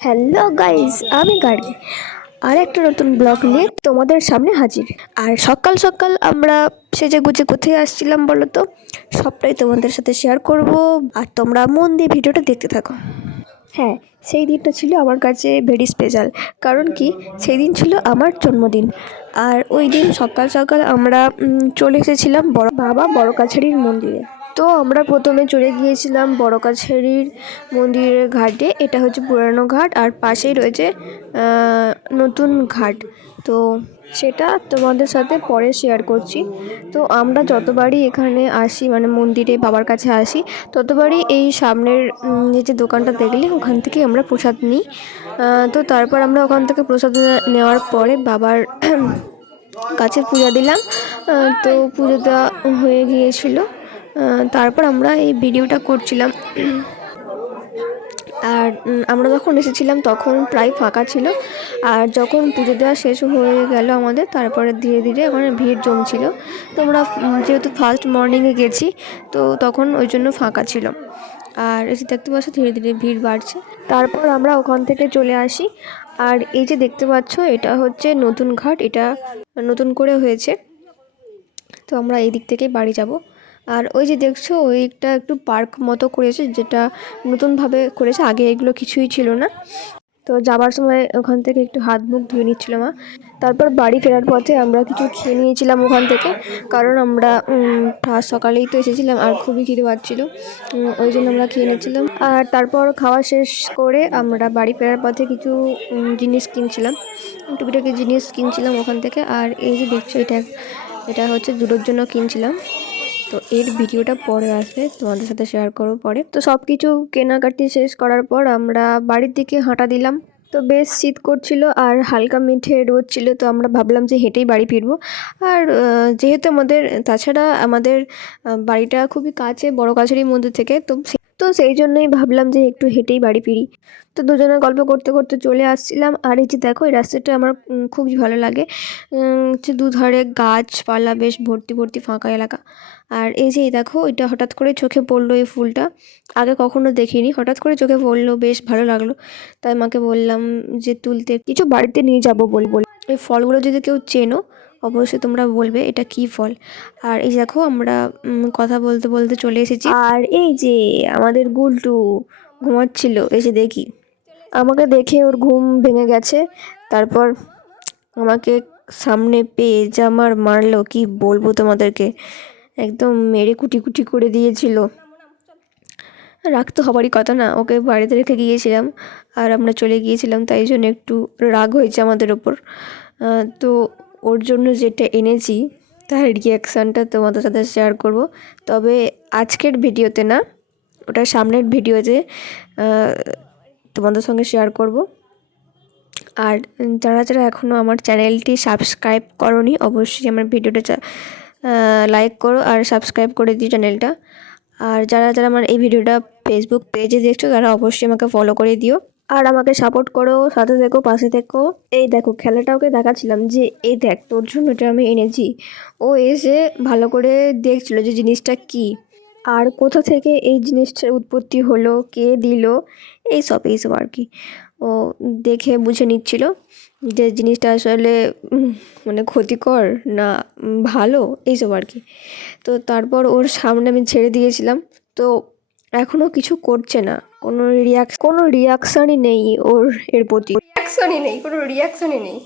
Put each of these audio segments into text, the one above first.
Hello guys, আমি গাড়ি আর একটা নতুন ব্লগ নিয়ে তোমাদের সামনে হাজির। আর সকাল সকাল আমরা সেজে গুজে কোথায় আসছিলাম বলো তো? সবটাই তোমাদের সাথে শেয়ার করব। আর তোমরা মন দিয়ে ভিডিওটা দেখতে থাকো। হ্যাঁ সেই দিনটা ছিল আমার কাছে ভেরি স্পেশাল কারণ কি? সেই দিন ছিল আমার জন্মদিন। আর ওই দিন সকাল সকাল আমরা চলে এসেছিলাম বড়, বাবা বড় কাছারির মন্দিরে। তো আমরা প্রথমে চলে গিয়েছিলাম বড় কাছারির মন্দিরের ঘাটে। এটা হচ্ছে পুরানো ঘাট আর পাশেই রয়েছে নতুন ঘাট। তো সেটা তোমাদের সাথে পরে শেয়ার করছি। তো আমরা যতবারই এখানে আসি মানে মন্দিরে বাবার কাছে আসি, ততবারই এই সামনের যে দোকানটা দেখলে ওখান থেকে আমরা প্রসাদ নিই। তো তারপর আমরা ওখান থেকে প্রসাদ নেওয়ার পরে বাবার কাছে পূজা দিলাম। তো পুজো দেওয়া হয়ে গিয়েছিল। তারপর আমরা এই ভিডিওটা করছিলাম। আর আমরা যখন এসেছিলাম তখন প্রায় ফাঁকা ছিল। আর যখন পুজো দেওয়া শেষ হয়ে গেল আমাদের, তারপরে ধীরে ধীরে ওখানে ভিড় জমছিল। তো আমরা যেহেতু ফার্স্ট মর্নিংয়ে গেছি, তো তখন ওই জন্য ফাঁকা ছিল। আর এসে দেখতে পাচ্ছ, ধীরে ধীরে ভিড় বাড়ছে। তারপর আমরা ওখান থেকে চলে আসি। আর এই যে দেখতে পাচ্ছ, এটা হচ্ছে নতুন ঘাট। এটা নতুন করে হয়েছে। তো আমরা এই দিক থেকে বাড়ি যাব। আর ওই যে দেখছ, ওইটা একটু পার্ক মতো করেছে, যেটা নতুনভাবে করেছে, আগে এগুলো কিছুই ছিল না। তো যাবার সময় ওখান থেকে একটু হাত মুখ ধুয়ে নিচ্ছিল মা। তারপর বাড়ি ফেরার পথে আমরা কিছু খেয়ে নিয়েছিলাম ওখান থেকে, কারণ আমরা সকালেই তো এসেছিলাম, আর খুবই খিদে পাচ্ছিল। ওই জন্য আমরা খেয়ে নিচ্ছিলাম। আর তারপর খাওয়া শেষ করে আমরা বাড়ি ফেরার পথে কিছু জিনিস কিনছিলাম। টুকিটাকি জিনিস কিনছিলাম ওখান থেকে। আর এই যে দেখছ, এটা এটা হচ্ছে জুডোর জন্য কিনছিলাম। তো এর ভিডিওটা পরে আসবে, তোমাদের সাথে শেয়ার করব পরে। তো সব কিছু কেনাকাটি শেষ করার পর আমরা বাড়ির দিকে হাঁটা দিলাম। তো বেশ শীত করছিল আর হালকা মিঠে রোদ ছিল, তো আমরা ভাবলাম যে হেঁটেই বাড়ি ফিরবো। আর যেহেতু আমাদের, তাছাড়া আমাদের বাড়িটা খুবই কাছে, বড় কাছেরই মধ্যে থেকে, তো তো সেই জন্যই ভাবলাম যে একটু হেঁটেই বাড়ি ফিরি। তো দুজনে গল্প করতে করতে চলে আসছিলাম, আর এই যে দেখো, এই রাস্তাটা আমার খুবই ভালো লাগে। হচ্ছে দুধারে গাছপালা, বেশ ভর্তি ভর্তি ফাঁকা এলাকা। আর এই যে দেখো, এটা হঠাৎ করে চোখে পড়ল এই ফুলটা। আগে কখনো দেখিনি, হঠাৎ করে চোখে পড়ল, বেশ ভালো লাগল। তাই মাকে বললাম যে তুলতে, কিছু বাড়িতে নিয়ে যাব বল বল। এই ফলগুলো যদি কেউ চেনো, অবশ্যই তোমরা বলবে এটা কি ফল। আর এই দেখো, আমরা কথা বলতে বলতে চলে এসেছি। আর এই যে আমাদের গুলটু ঘুমাচ্ছিল এসে দেখি। আমাকে দেখে ওর ঘুম ভেঙে গেছে। তারপর আমাকে সামনে পেয়ে যা আমার মারলো, কি বলব তোমাদেরকে? একদম মেরে কুটি কুটি করে দিয়েছিল। রাখতে হবারই কথা না, ওকে বাড়িতে রেখে গিয়েছিলাম আর আমরা চলে গিয়েছিলাম, তাই জন্য একটু রাগ হয়েছে আমাদের ওপর। তো ওর জন্য যেটা এনেছি, তার রিয়াকশানটা তোমাদের সাথে শেয়ার করব। তবে আজকের ভিডিওতে না, ওটা সামনের ভিডিওতে তোমাদের সঙ্গে শেয়ার করব। আর যারা যারা এখনও আমার চ্যানেলটি সাবস্ক্রাইব করনি, অবশ্যই আমার ভিডিওটা লাইক করো আর সাবস্ক্রাইব করে দিও চ্যানেলটা আর যারা যারা আমার এই ভিডিওটা ফেসবুক পেজে দেখছ, তারা অবশ্যই আমাকে ফলো করে দিও। আর আমাকে সাপোর্ট করো, সাথে থেকো, পাশে থেকো। এই দেখো, খেলাটা ওকে দেখাচ্ছিলাম যে, এই দেখ, তোর জন্য এটা আমি এনেছি। ও এসে ভালো করে দেখছিল যে জিনিসটা কী। আর কোথা থেকে এই জিনিসটার উৎপত্তি হলো, কে দিল এইসব এইসব আর কি। ও দেখে বুঝে নিচ্ছিল। যে জিনিসটা আসলে মানে ক্ষতিকর না ভালো, এইসব আর কি। তো তারপর ওর সামনে আমি ছেড়ে দিয়েছিলাম। তো এখনও কিছু করছে না। কোনো রিয়াক কোনো রিয়াকশানই নেই ওর এর প্রতি। রিয়াকশানই নেই, কোনো রিয়াকশানই নেই।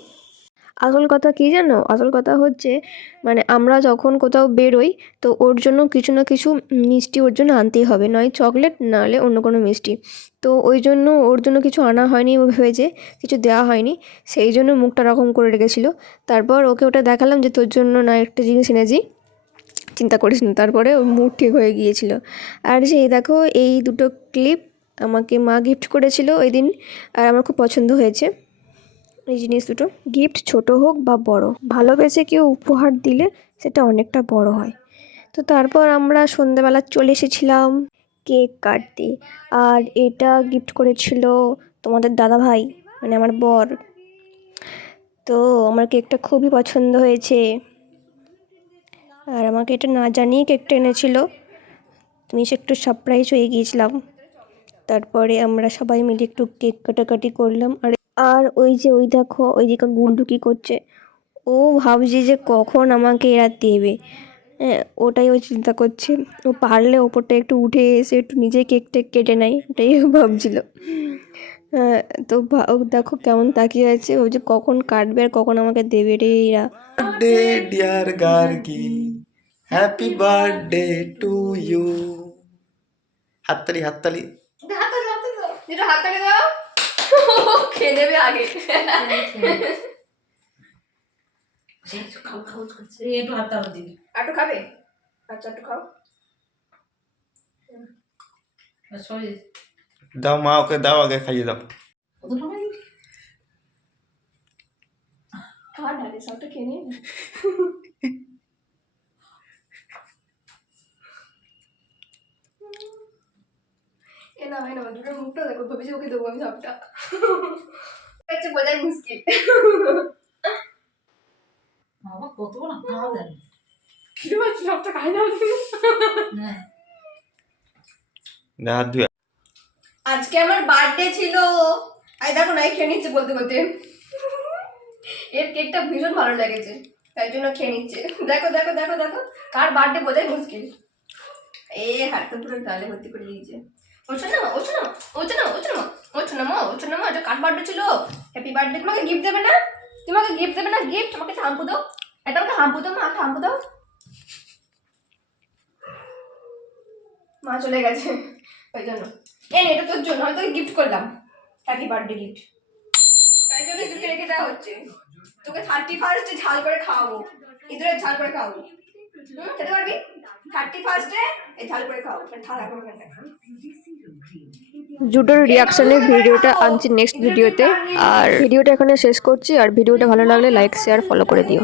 আসল কথা কী জানো? আসল কথা হচ্ছে মানে আমরা যখন কোথাও বেরোই, তো ওর জন্য কিছু না কিছু মিষ্টি ওর জন্য আনতেই হবে। নয় চকলেট নাহলে অন্য কোনো মিষ্টি। তো ওই জন্য ওর জন্য কিছু আনা হয়নি ভেবেছে কিছু দেওয়া হয়নি। সেই জন্য মুখটা রকম করে রেখেছিল। তারপর ওকে ওটা দেখালাম যে, তোর জন্য না একটা জিনিস এনেছি। চিন্তা করিস না। তারপরে ওর মুড ঠিক হয়ে গিয়েছিল। আর সেই দেখো, এই দুটো ক্লিপ আমাকে মা গিফট করেছিল ওই দিন, আর আমার খুব পছন্দ হয়েছে। এই জিনিস দুটো। গিফট ছোট হোক বা বড়। ভালোবেসে কেউ উপহার দিলে সেটা অনেকটা বড় হয়। তো তারপর আমরা সন্ধ্যাবেলা চলে এসেছিলাম কেক কাটতে। আর এটা গিফট করেছিল তোমাদের দাদা ভাই মানে আমার বর। তো আমার কেকটা খুবই পছন্দ হয়েছে। আর আমাকে এটা না জানিয়ে কেকটা এনেছিল। তুমি সে একটু সারপ্রাইজ হয়ে গিয়েছিলাম। তারপরে আমরা সবাই মিলে একটু কেক কাটাকাটি করলাম। আর আর ওই যে ওই দেখো ওইদিকে গুন্ডু কী করছে? ও ভাবছে যে কখন আমাকে এরা দেবে। হ্যাঁ ওটাই ও চিন্তা করছে। ও পারলে ওপরটা একটু উঠে এসে একটু নিজে কেক টেক কেটে নেয় ওটাই ও ভাবছিল। হ্যাঁ, তো দেখো কেমন তাকিয়ে আছে। ও যে কখন কাটবে আর কখন আমাকে দেবে রে এরা। Dear Gargi. Happy birthday to you. হাততালি হাততালি। যেটা হাত দাও। খেয়ে নেবে আগে একটু হাতটা দিবি একটু খাবে আচ্ছা একটু খাও সরি দাও মা ওকে দাও আগে খাইয়ে দাও। কতটা খাই খা না রে সবটা খেয়ে নিয়ে এ না না দুটো মুখটা দেখো ভেবেছি ওকে দেবো আমি সবটা হচ্ছে বোঝাই মুশকিল। বাবা কত না খাওয়া দেন। খিদে পাচ্ছি সবটা খাই হ্যাঁ। হাত ধুয়ে আজকে আমার বার্থডে ছিল। আই দেখো নাই খেয়ে নিচ্ছে বলতে বলতে। এর কেকটা ভীষণ ভালো লেগেছে। তাই জন্য খেয়ে নিচ্ছে। দেখো দেখো দেখো দেখো। কার বার্থডে বোঝাই মুশকিল। এ হাতটা পুরো গালে ভর্তি করে দিয়েছে। ওছো না ওছো না ওছো না ওছো না ওছো না মা বার্থডে ছিল? হ্যাপি বার্থডে তোমাকে গিফট দেবে না? তোমাকে গিফট দেবে না? গিফট একটা হাম্পু দাও। এটা আমাকে হাম্পু দাও মা হাম্পু দাও। মা চলে গেছে। ওই জন্য এ নে, এটা তোর জন্য আমি তোকে গিফট করলাম। হ্যাপি বার্থডে গিফট তাই জন্য রেখে দেওয়া হচ্ছে। তোকে থার্টি ফার্স্টে ঝাল করে খাওয়াবো। ইঁদুরের ঝাল করে খাওয়াবো। খেতে পারবি? থার্টি ফার্স্টে এই ঝাল করে খাওয়াবো। থাল রাখব জুডোর রিয়াকশনের ভিডিওটা আনছি নেক্সট ভিডিওতে আর ভিডিওটা এখানে শেষ করছি। আর ভিডিওটা ভালো লাগলে লাইক শেয়ার ফলো করে দিও।